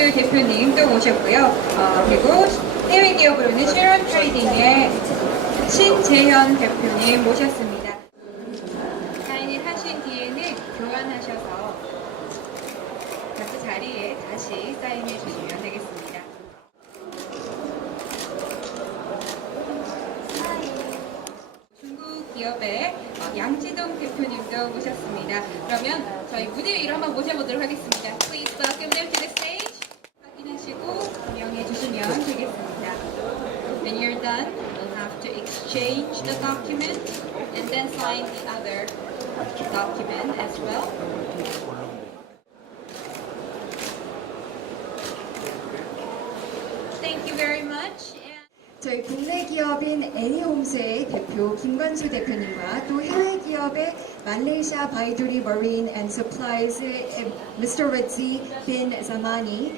김관수 대표님 또 모셨고요. 그리고 해외 기업으로는 쉐런 트레이딩의 신재현 대표님 모셨습니다. 사인을 하신 뒤에는 교환하셔서 각자 자리에 다시 사인해 주시면 되겠습니다. 중국 기업의 양지동 대표님도 모셨습니다. 그러면 저희 무대 위로 한번 모셔보도록 하겠습니다. Please welcome them to the stage. 확인하시고 명해 주시면 되겠습니다. When you're done, you'll have to exchange the document and then sign the other document as well. Thank you very much. 저희 국내 기업인 애니홈스의 대표 김관수 대표님과 또 해외 기업의 말레이시아 바이두리 머린 앤 서플라이즈의 Mr. Redzi bin Zamani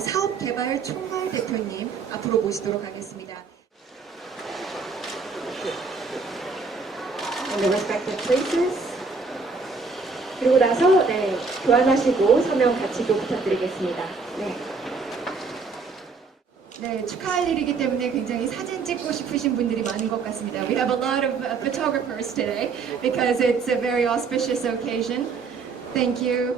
사업 개발 총괄 대표님 앞으로 모시도록 하겠습니다. In the respective places. 그리고 나서 교환하시고 서명 같이 또 부탁드리겠습니다. 네, 축하할 일이기 때문에 굉장히 사진 찍고 싶으신 분들이 많은 것 같습니다. We have a lot of photographers today because it's a very auspicious occasion. Thank you.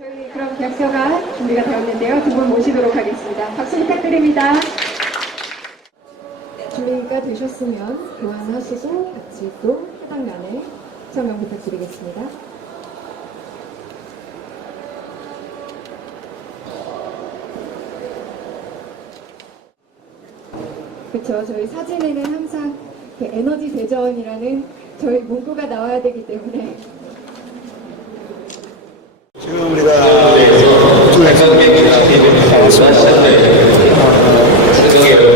저희 그럼 객서가 준비가 되었는데요. 두 분 모시도록 하겠습니다. 박수 부탁드립니다. 준비가 되셨으면 교환하시고 같이 또 해당란에 서명 부탁드리겠습니다. 그렇죠. 저희 사진에는 항상 에너지 대전이라는 저희 문구가 나와야 되기 때문에 지금 우리가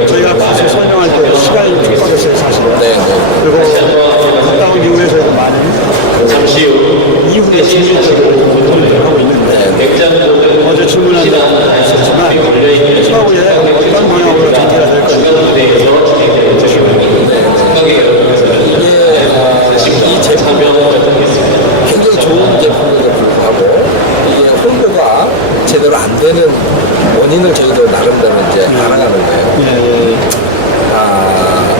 저희가 다시 설명할 때 시간이 촉박했어요 사실은. 그리고 갔다 온 이후에 저희가 많은 이후의 질문들을 하고 있는데 어제 질문한 데 있었지만 추후에 어떤 방향으로 전개가 될 건지 이 제품은 굉장히 좋은 제품임에도 불구하고 이게 홍보가 제대로 안 되는 원인을 저희도 나름대로 이제 알아가는 거예요.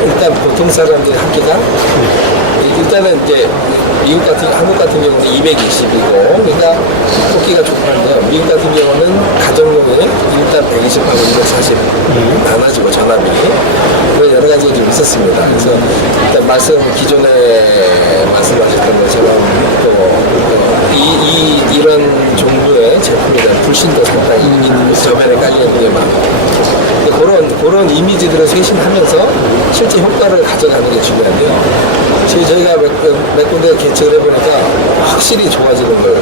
일단 보통 사람들이 합기가 일단은 이제 한국 같은 경우는 220이고 그러니까 토끼가 좋은데요. 미국 같은 경우는 가정용이 일단 120하고 240 나눠지고 전압이 그런 여러 가지가 좀 있었습니다. 그래서 일단 기존에 말씀하셨던 것처럼 또 이런 종류의 제품에 대한 불신도 상당히 저변에 깔려있는 게 많고 그런 이미지들을 쇄신하면서 실제 효과를 가져가는 게 중요한데요. 저희가 몇 군데 개척을 해보니까 확실히 좋아지는 걸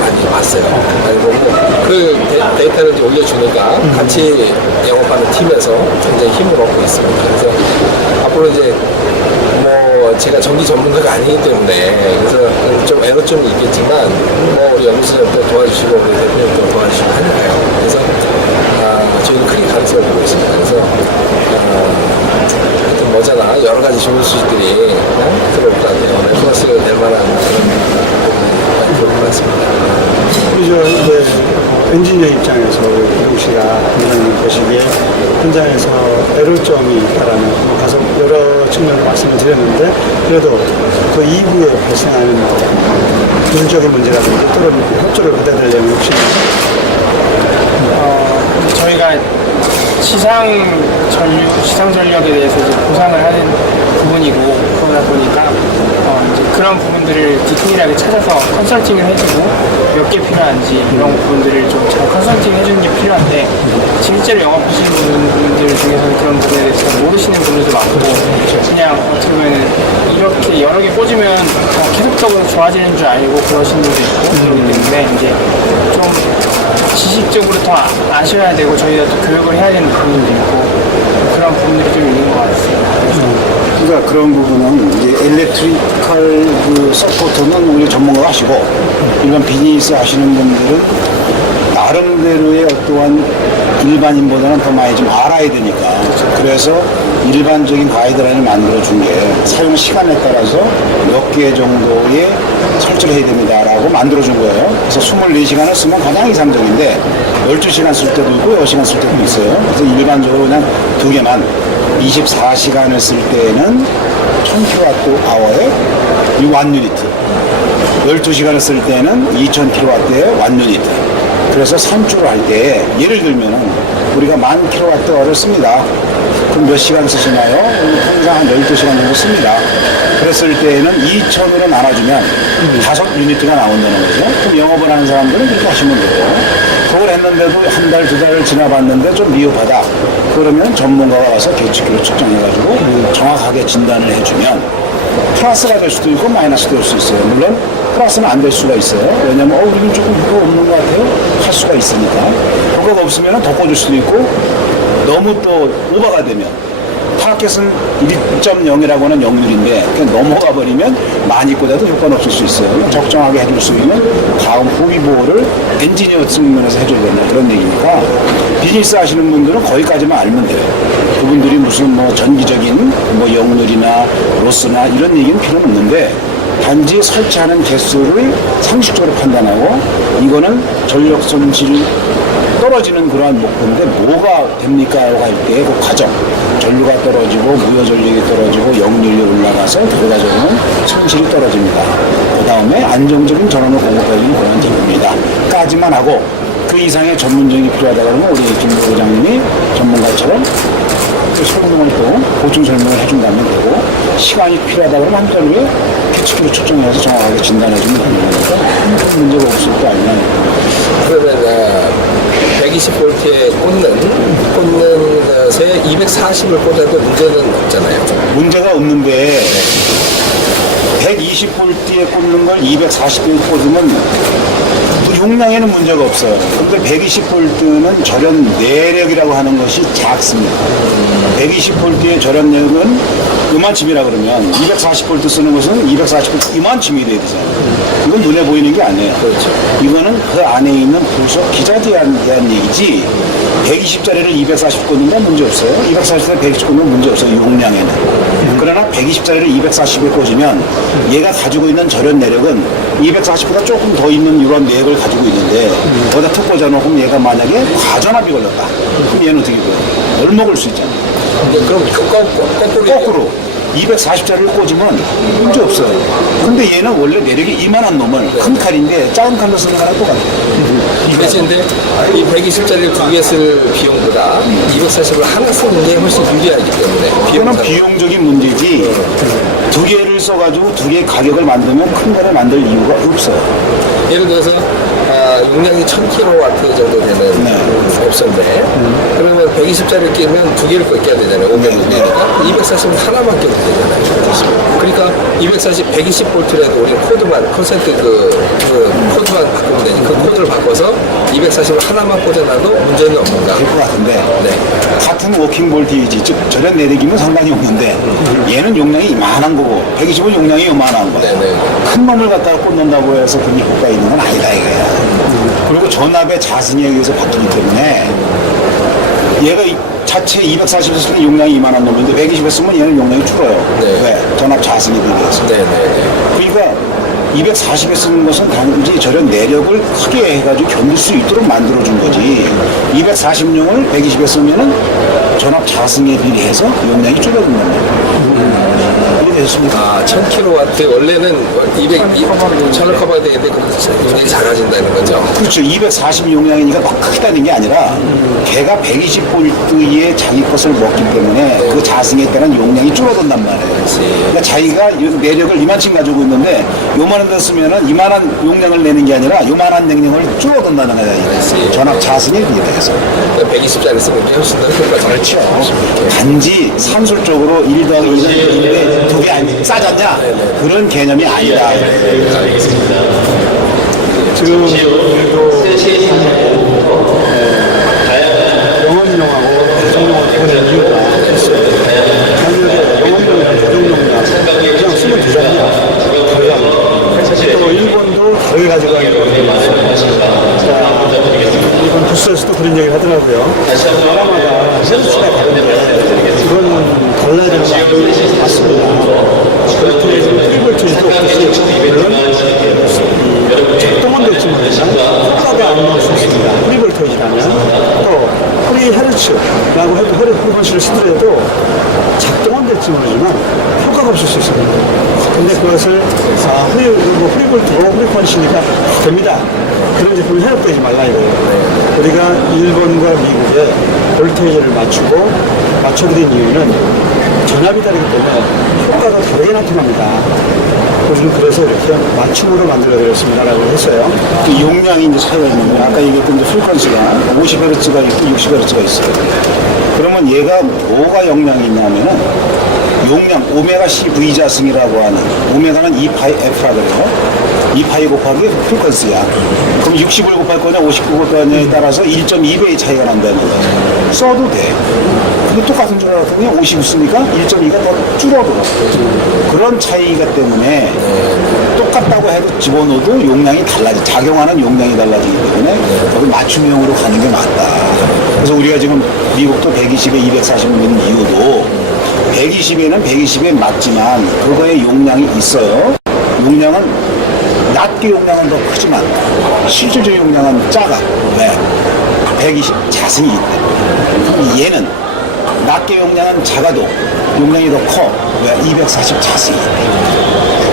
많이 봤어요. 많이 보고 그 데이터를 이제 올려주니까 같이 영업하는 팀에서 굉장히 힘을 얻고 있습니다. 그래서 앞으로 이제 제가 전기 전문가가 아니기 때문에 그래서 좀 애로점이 있겠지만 우리 연구소장도 도와주시고 우리 대표님도 도와주시고 하니까요. 그래서 저희는 크게 가능성을 보고 있습니다. 그래서 하여튼 뭐잖아 여러 가지 좋은 수익들이 들어올 것 같아요. 플러스가 될 만한 그런 많이 들어올 것 같습니다. 엔지니어 입장에서 우리 씨가 굉장히 보시기에 현장에서 애로점이 있다라는 가서 여러 측면으로 말씀을 드렸는데 그래도 그 이후에 발생하는 기술적인 문제라든지 또는 협조를 받아들이려면 혹시 저희가 시상 전력에 대해서 이제 보상을 하는 부분이고 그러다 보니까 이제 그런 부분들을 디테일하게 찾아서 컨설팅을 해주고 몇 개 필요한지 이런 부분들을 좀 잘 컨설팅 해주는 게 필요한데 실제로 영업하시는 분들 중에서는 그런 부분에 대해서 잘 모르시는 분들도 많고 그냥 어떻게 보면 이렇게 여러 개 꽂으면 계속적으로 좋아지는 줄 알고 그러시는 분도 있고 그렇기 때문에 이제 좀 지식적으로 더 아셔야 되고 저희가 또 교육을 해야 되는 부분도 있고 그런 부분들이 좀 있는 것 같습니다. 그러니까 그런 부분은 이제 일렉트리컬 서포터는 우리 전문가가 하시고 일반 비즈니스 하시는 분들은 나름대로의 어떠한 일반인보다는 더 많이 좀 알아야 되니까. 그래서 일반적인 가이드라인을 만들어준 게 사용 시간에 따라서 몇 개 정도의 설치를 해야 됩니다라고 만들어준 거예요. 그래서 24시간을 쓰면 가장 이상적인데 12시간 쓸 때도 있고 6시간 쓸 때도 있어요. 그래서 일반적으로 그냥 2개만 24시간을 쓸 때는 1000kWh의 이 1유니트, 12시간을 쓸 때는 2000kW의 1유니트. 그래서 산출을 할 때 예를 들면은 우리가 1000kWh를 씁니다. 그럼 몇 시간 쓰시나요? 항상 한 12시간 정도 씁니다. 그랬을 때에는 2000으로 나눠주면 5유니트가 나온다는 거죠. 그럼 영업을 하는 사람들은 그렇게 하시면 돼요. 그걸 했는데도 한 달, 2달을 지나봤는데 좀 미흡하다. 그러면 전문가가 와서 계측기로 측정해가지고 정확하게 진단을 해주면 플러스가 될 수도 있고 마이너스 될 수 있어요. 물론 플러스는 안 될 수가 있어요. 왜냐면 우리는 조금 효과가 없는 것 같아요. 할 수가 있으니까. 효과가 없으면 더 꽂을 수도 있고 너무 또 오버가 되면 타겟은 1.0이라고 하는 영률인데 그냥 넘어가 버리면 많이 꽂아도 효과는 없을 수 있어요. 적정하게 해줄 수 있는 다음 후기 보호를 엔지니어 측면에서 해줘야 된다 그런 얘기니까 비즈니스 하시는 분들은 거기까지만 알면 돼요. 그분들이 무슨 뭐 전기적인 뭐 영률이나 로스나 이런 얘기는 필요는 없는데 단지 설치하는 개수를 상식적으로 판단하고 이거는 전력 손실 떨어지는 그러한 목표인데 뭐가 됩니까? 라고 할 때 그 과정 전류가 떨어지고 무효 전력이 떨어지고 영률이 올라가서 결과적으로는 손실이 떨어집니다. 그 다음에 안정적인 전원을 공급해주는 그런 제품입니다. 까지만 하고 그 이상의 전문적인 필요하다 그러면 우리 김 부장님이 전문가처럼 그 설명을 또 보충 설명을 해준다면 되고 시간이 필요하다 그러면 한 달 후에 계측기로 측정해서 정확하게 진단해주면 되는 거니까 큰 문제가 없을 거 아니냐. 그러면 120V에 꽂는 것에 240을 꽂아도 문제는 없잖아요. 문제가 없는데 120V에 꽂는 걸 240V에 꽂으면 용량에는 문제가 없어요. 근데 120V는 절연 내력이라고 하는 것이 작습니다. 120V의 절연 내력은 이만큼이라 그러면 240V 쓰는 것은 240V 이만큼이 돼야 되잖아요. 이건 눈에 보이는 게 아니에요. 그렇죠. 이거는 그 안에 있는 부속 기자재에 대한 얘기지 120짜리를 240 꽂는 건 문제 없어요. 240짜리 120 꽂는 건 문제 없어요. 용량에는. 그러나 120짜리를 240에 꽂으면 얘가 가지고 있는 절연 내력은 240보다 조금 더 있는 이런 내력을 가지고 있는데 거기다 툭 꽂아놓으면 얘가 만약에 과전압이 걸렸다. 그럼 얘는 어떻게 돼요? 널 먹을 수 있잖아요. 그럼 거꾸로 240짜리를 꽂으면 문제 없어요. 근데 얘는 원래 내력이 이만한 놈을 큰 칼인데 작은 칼로 쓰는 거랑 똑같아요. 대신에 이 120짜리를 2개 쓸 비용보다 240을 하나 쓰는 게 훨씬 유리하기 때문에 이거는 비용적인 문제지 2개를 써가지고 2개의 가격을 만들면 큰 거를 만들 이유가 없어요. 예를 들어서 용량이 1000kW 정도 되는 옵션인데 그러면 120짜리를 끼면 2개를 껴야 되잖아요. 500V니까 240은 하나만 껴도 되잖아요. 그러니까 240, 120V라도 우리 코드만 컨센트 그 코드만 바꾸면 되니까 그 코드를 바꿔서 240을 하나만 꽂아놔도 문제는 없는가? 될 것 같은데 네. 같은 워킹 볼티지 즉 절연 내리기는 상당히 없는데 얘는 용량이 이만한 거고 120은 용량이 이만한 거예요. 네네. 큰 놈을 갖다가 꽂는다고 해서 그게 효과 있는 건 아니다 이거야. 그리고 전압의 자승에 의해서 바뀌기 때문에 얘가 자체 240에 쓰면 용량이 이만한 놈인데 120에 쓰면 얘는 용량이 줄어요. 네. 왜? 전압 자승에 비해서. 네네. 그러니까 240에 쓰는 것은 단지 저런 내력을 크게 해가지고 견딜 수 있도록 만들어준 거지 240용을 120에 쓰면은 전압 자승에 비례해서 용량이 줄어든단 말이에요. 이해되셨습니까? 1000kW 원래는 1000을 커버가 되는데 용량이 작아진다는 거죠. 그렇죠. 240 용량이니까 막 크다는 게 아니라 걔가 120V의 자기 것을 먹기 때문에 그 자승에 따른 용량이 줄어든단 말이에요. 그러니까 자기가 내력을 이만큼 가지고 있는데 요만한 데 쓰면은 이만한 용량을 내는 게 아니라 요만한 용량을 줄어든다는 거예요. 전압 자승에 비례해서. 120짜리 쓰는 게 훨씬 더 효과가 그렇죠. 단지 산술적으로 1 더하기 2는 2인데 2개 아니 싸졌냐? 그런 개념이 아니다. 지금 영업용하고 대중용을 구분하는 이유가 영업용이랑 대중용이랑 그냥 쓰면 되잖아요. 또 일본도 다르게 가져가는 거예요. 일본 부스에서도 그런 얘기를 하더라고요. 하더라고요. 나라마다 세수치가 다른데 이거는 달라야 되는 거 맞습니다. 프리볼트에도 없듯이 물론 작동은 됐지만 효과가 안 나올 수 있습니다. 프리볼트이라면 또 프리헤르츠라고 해도 프리퀀시를 쓰더라도 작동은 될지 모르지만 효과가 없을 수 있습니다. 근데 그것을 프리볼트로 프리퀀시니까 됩니다. 그런 제품을 해협되지 말라 이거예요. 우리가 일본과 미국에 볼테이지를 맞춰드린 이유는 전압이 다르기 때문에 효과가 다르게 나타납니다. 우리는 그래서 이렇게 맞춤으로 만들어드렸습니다라고 했어요. 그 용량이 이제 차이가 있는데 아까 얘기했던 프리퀀시가 50Hz가 있고 60Hz가 있어요. 그러면 얘가 뭐가 영향이 있냐면은 용량 오메가-C V자승이라고 하는 오메가는 2파이 F라 그래요. 2파이 곱하기 프리퀀시야. 그럼 60을 곱할 거냐 59을 곱할 거냐에 따라서 1.2배의 차이가 난다는 거죠. 써도 돼. 근데 똑같은 줄 알았더니 50 쓰니까 1.2가 더 줄어들어. 그런 차이가 때문에 똑같다고 해도 집어넣어도 용량이 작용하는 용량이 달라지기 때문에 거기 맞춤형으로 가는 게 맞다. 그래서 우리가 지금 미국도 120에 240을 넣는 이유도 120에는 120에 맞지만 그거의 용량이 있어요. 용량은 낮게 용량은 더 크지만 실질적 용량은 작아. 왜? 120 자승이 있대. 얘는 낮게 용량은 작아도 용량이 더 커. 왜? 240 자승이 있대.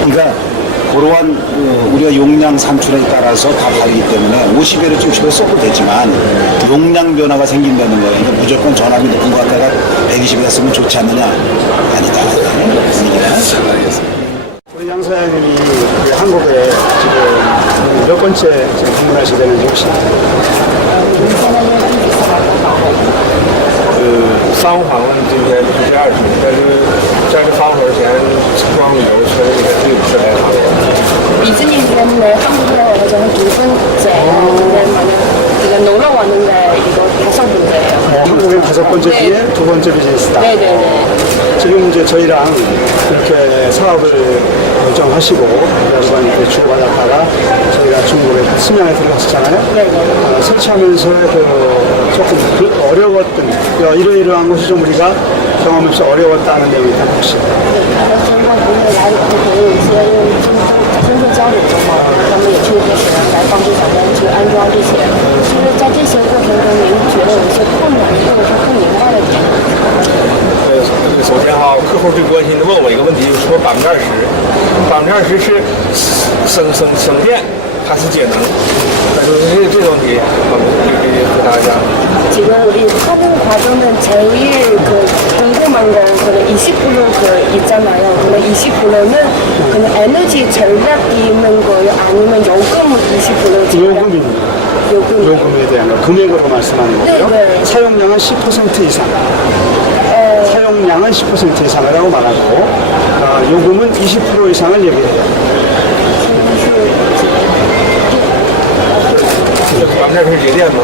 그러니까 그러한 우리가 용량 산출에 따라서 다 다르기 때문에 50Hz, 60Hz 써도 되지만 용량 변화가 생긴다는 거예요. 그러니까 무조건 전압이 높은 것 같다가 120에 쓰면 좋지 않느냐? 아니다. 우리 양 사장님이 한국에 지금 몇 번째 방문하시게 되는지 혹시? 商访今天是第2天，但是在这访问前，光旅游车这个队伍是来访的。 이즈니는 한국에 와서 한 2번째. 근데 만약 제가 놀러 왔는데 이거 5번째예요. 한국의 5번째 중에 2번째 비즈니스다. 네네네. 지금 이제 저희랑 이렇게 사업을 결정하시고 여러분 이렇게 주고받았다가 저희가 중국에 심양에 들어갔었잖아요. 네네. 설치하면서 조금 어려웠던 이러이러한 것이 좀 우리가 경험하면서 어려웠다는 내용이 있다 혹시? 他说中国不是来都有一些深度交流中嘛，他们也去一些学员来帮助咱们去安装这些。就是在这些过程中，您觉得有一些困难或者是不明白的点？首先哈，客户最关心的问我一个问题，就是说20%是省电还是节能？就是这个问题，我们可以回答一下。 지금 우리 사는 과정은 제일 궁금한 건 20% 있잖아요. 근데 20%는 그냥 에너지 절약이 있는 거예요? 아니면 요금 20% 요금에 대한 금액으로 말씀하는 거고요. 네. 사용량은 10% 이상. 사용량은 10% 이상이라고 말하고 요금은 20% 이상을 얘기해요. 20%是节电吗？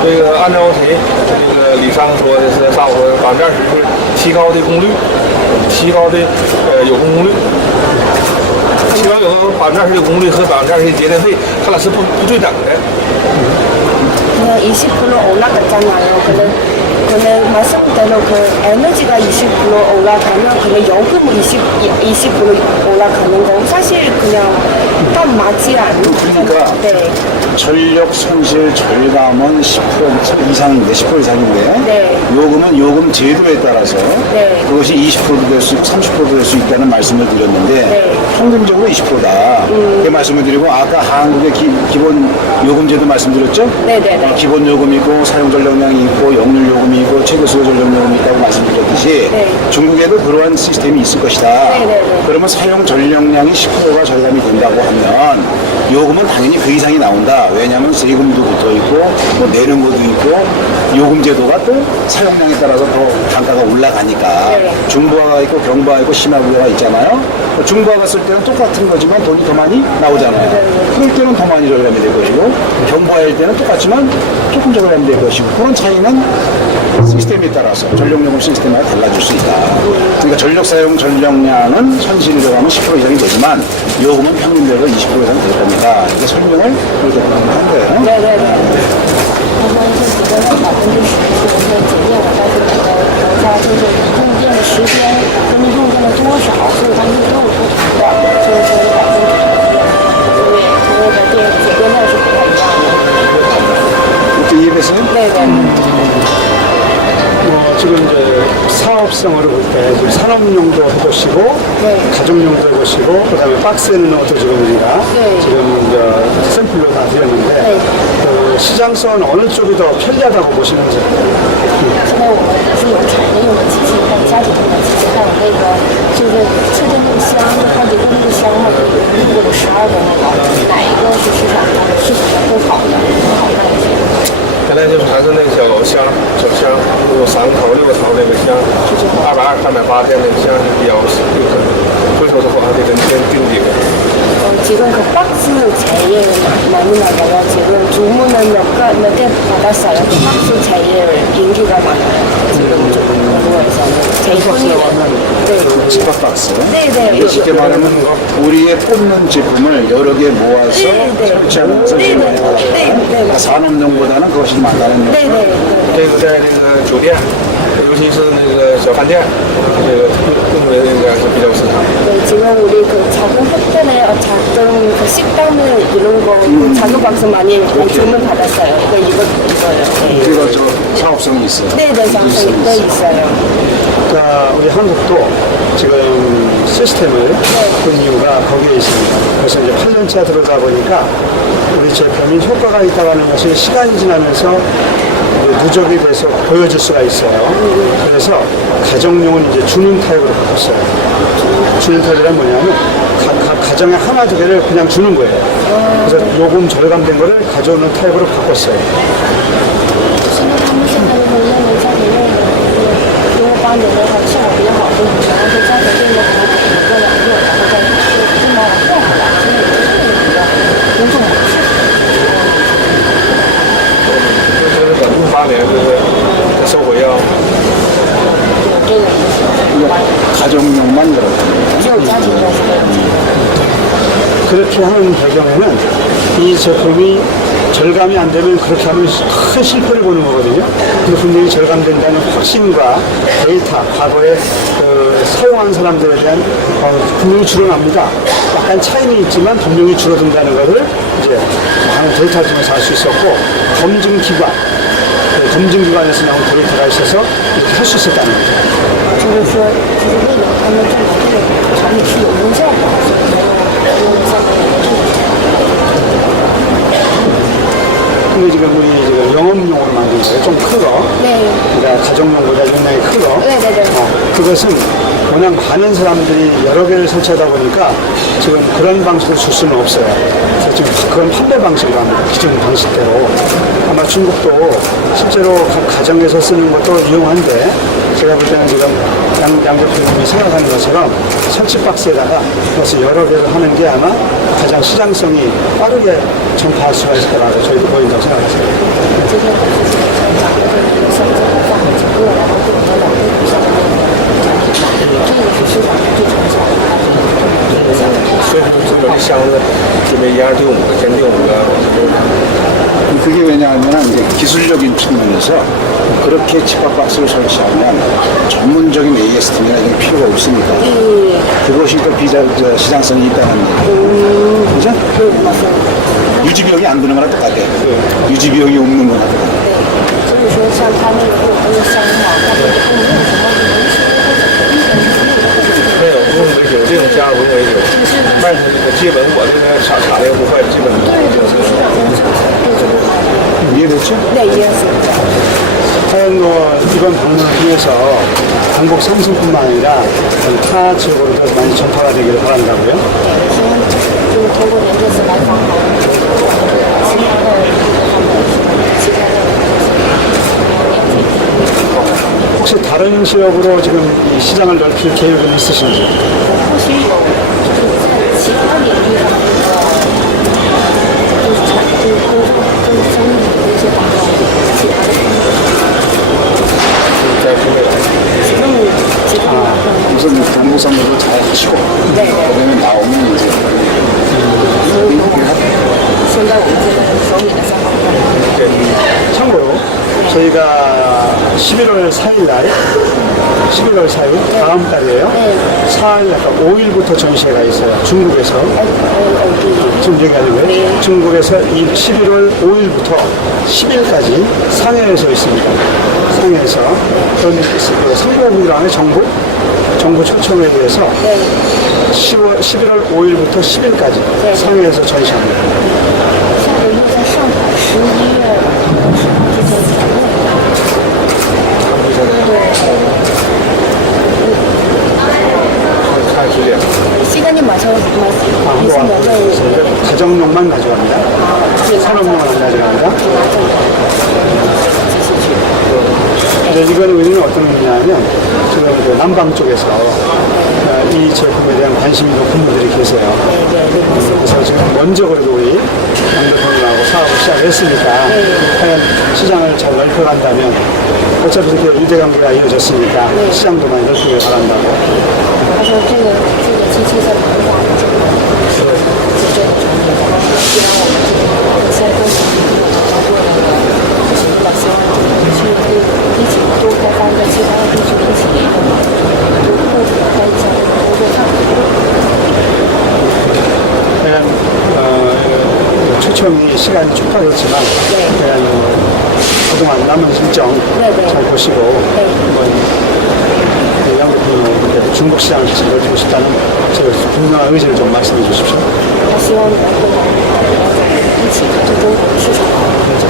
这个按照谁这个李商说的是上午20%是提高的功率，提高的有功功率。提高有20%的功率和20%的节电费，它俩是不对等的。 그냥 20% 올라갔잖아요. 근데 말씀대로 그 에너지가 20% 올라가면 그냥 요금 20% 올라가는 거 사실 그냥 딱 맞지 않는 그러니까 네. 전력 손실 절감은 10% 이상인데 10% 이상인데 네. 요금은 요금 제도에 따라서 네. 그것이 20%도 될 수 있고 30%도 될 수 있다는 말씀을 드렸는데 네. 평균적으로 20%다 이렇게 말씀을 드리고 아까 한국의 기본 요금제도 말씀드렸죠? 네네네. 기본 요금이 있고 사용 전력량이 있고 역률 요금이 있고 최고 수요 전력량이 있다고 말씀드렸듯이 네. 중국에도 그러한 시스템이 있을 것이다. 네네네. 그러면 사용 전력량이 10%가 절감이 된다고 하면 요금은 당연히 그 이상이 나온다. 왜냐하면 세금도 붙어 있고 또 내는 것도 있고 요금 제도가 또 사용량에 따라서 더 단가가 올라가니까 네. 중부화가 있고 경부화가 있고 심화부가 있잖아요. 중부화가 쓸 때는 똑같은 거지만 돈이 더 많이 나오잖아요. 그럴 때는 더 많이 절감이 될 것이고 경부화일 때는 똑같지만 조금 절감이 될 것이고 그런 차이는 시스템에 따라서 전력요금 시스템에 달라질 수 있다. 그러니까 전력 사용 전력량은 현실이 들어가면 10% 이상이 되지만 요금은 평균적으로 20% 이상 될 겁니다. 이렇게 설명을 이렇게 한 거예요. 네네네. 사업성으로 볼 때 산업용도 해보시고 네. 가정용도 해보시고 그다음에 박스에는 넣어서 지금 우리가 네. 지금 샘플로 다 드렸는데 네. 그 시장성은 어느 쪽이 더 편리하다고 보시는지. 现在我们是有产业用的机器，还有家庭用的机器，还有那个就是测电路箱，就好几个路箱嘛，或者12个那个，哪一个是市场上是比较更好的，更好卖一些？现在就是还是那个小箱，有3头6头那个箱，220、380那个箱是比较有可能。回头的话还得跟定几个。 지금 그 박스 제일 많이 나가요. 지금 주문은 몇 개 받았어요. 그 박스 제일 인기가 많아요. 지금 좀 공부에서는 제일 손이 네. 집합 박스. 네네. 쉽게 말하면 우리의 뽑는 제품을 여러 개 모아서 설치하는 것을 네. 산업용보다는 그것이 많다는 얘기죠. 这个在这个酒店，尤其是那个小饭店，这个用的应该是比较市场。 네, 지금 우리 그 작은 호텔에 작은 그 식당을 이런 거 작은 박스 많이 주문 받았어요. 이거요. 네. 그리고 저 사업성이 있어요. 네네, 사업성이 네, 있어요. 그러니까 우리 한국도 지금 시스템을 본 이유가 거기에 있습니다. 그래서 이제 8년차 들어다 보니까 우리 제품이 효과가 있다는 것이 시간이 지나면서 누적이 돼서 보여질 수가 있어요. 그래서 가정용은 이제 주는 타입으로 바꿨어요. 주는 타입이란 뭐냐면 가정에 하나 두 개를 그냥 주는 거예요. 그래서 요금 절감된 거를 가져오는 타입으로 바꿨어요. 现在他们现在的用的家庭用的，因为8年的话效果比较好，然后在家庭用的可能1个2个，然后再更加的更好了，所以这个比较公众模式。 就是短路8年，就是收回要。 这个是 가정용만 들어. 只有家庭用是 그렇게 하는 배경에는 이 제품이 절감이 안 되면 그렇게 하면 큰 실패를 보는 거거든요. 근데 분명히 절감된다는 확신과 데이터, 과거에 사용한 사람들에 대한 분명히 줄어납니다. 약간 차이는 있지만 분명히 줄어든다는 것을 이제 많은 데이터를 통해서 알 수 있었고 검증기관에서 나온 데이터가 있어서 이렇게 할 수 있었다는 거죠. 就是说，就是为了他们证明这个产品是有功效的，所以才用相关的证据。 근데 지금 우리 지금 영업용으로 만든 거예요. 좀 크고. 네. 그러니까 가정용보다 용량이 크고. 네네네. 그것은 워낙 많은 사람들이 여러 개를 설치하다 보니까 지금 그런 방식으로 줄 수는 없어요. 그래서 지금 그런 판매 방식으로 합니다. 기존 방식대로. 아마 중국도 실제로 각 가정에서 쓰는 것도 이용한데 제가 볼 때는 지금 양 대표님이 생각하는 것처럼 설치 박스에다가 그것을 여러 개를 하는 게 아마 가장 시장성이 빠르게 전파할 수가 있을 거라고 저희도 보인다고 생각합니다. 今天我是讲的这个像这个放了几个，然后对我们两个以上的这个是市场上最畅销的，所以说这个箱子准备1、2、第5个，先第5个。 그게 왜냐하면 이제 기술적인 측면에서 그렇게 집합 박스를 설치하면 전문적인 AST나 이런 게 필요가 없으니까 그것이 더 시장성이 있다는 얘기죠. 그죠? 유지비용이 안 드는 거랑 똑같아요. 유지비용이 없는 거랑 똑같아요. 所以说像他那个如果他的香嘛，他这个供应什么没有，不用维修，这种箱不用维修。卖出去的基本我这个厂的不坏，基本都이해됐죠? 네, 이해했습니다. 하여간 이번 방문을 통해서 강북 삼성뿐만 아니라 타 지역으로도 많이 전파가 되기를 바란다고요. 就是通过您这次来访后，其他的其他的 혹시 다른 지역으로 지금 이 시장을 넓힐 계획은 있으신지? 或许有就是在其他领域上就是公众生意的一些广告，其他的在国内。 우선 경부선으로 잘 하시고 그다음에 나오면 이제 现在我们这个手里的三宝 참고로 저희가 11월 4일 날, 11월 4일 다음 달이에요. 4일, 아까 5일부터 전시회가 있어요. 중국에서. 지금 얘기하는 거예요. 중국에서 이 11월 5일부터 10일까지 상해에서 있습니다. 상해에서. 그런 상부국이라는 정부 초청에 대해서 11월 5일부터 10일까지 상해에서 전시합니다. 下个月在上海11月之前展览。看时间。 시간이 맞춰서 가정용만 가져갑니다. 산업용은 안 가져갑니다. 이제 이거는 의미는 어떤 의미냐면 지금 그 남방 쪽에서 이 제품에 대한 관심이 높은 분들이 계세요. 그래서 지금 먼저 그래도 우리 양 대표님하고 사업을 시작했으니까 과연 시장을 잘 넓혀간다면 어차피 이렇게 유대관계가 이어졌으니까 시장도 많이 넓히길 바란다고. 他说这个机器在庞大的这个就这个既然我们这个先分享过的老乡去一起多开发一个其他的地区一起多互补在一起合作上。 초청이 시간이 촉박했지만 그동안 남은 일정 잘 보시고 양 대표님 중국 시장을 다시 넓히고 싶다는 제 분명한 의지를 좀 말씀해 주십시오. 他希望你们会一起开拓中国的市场。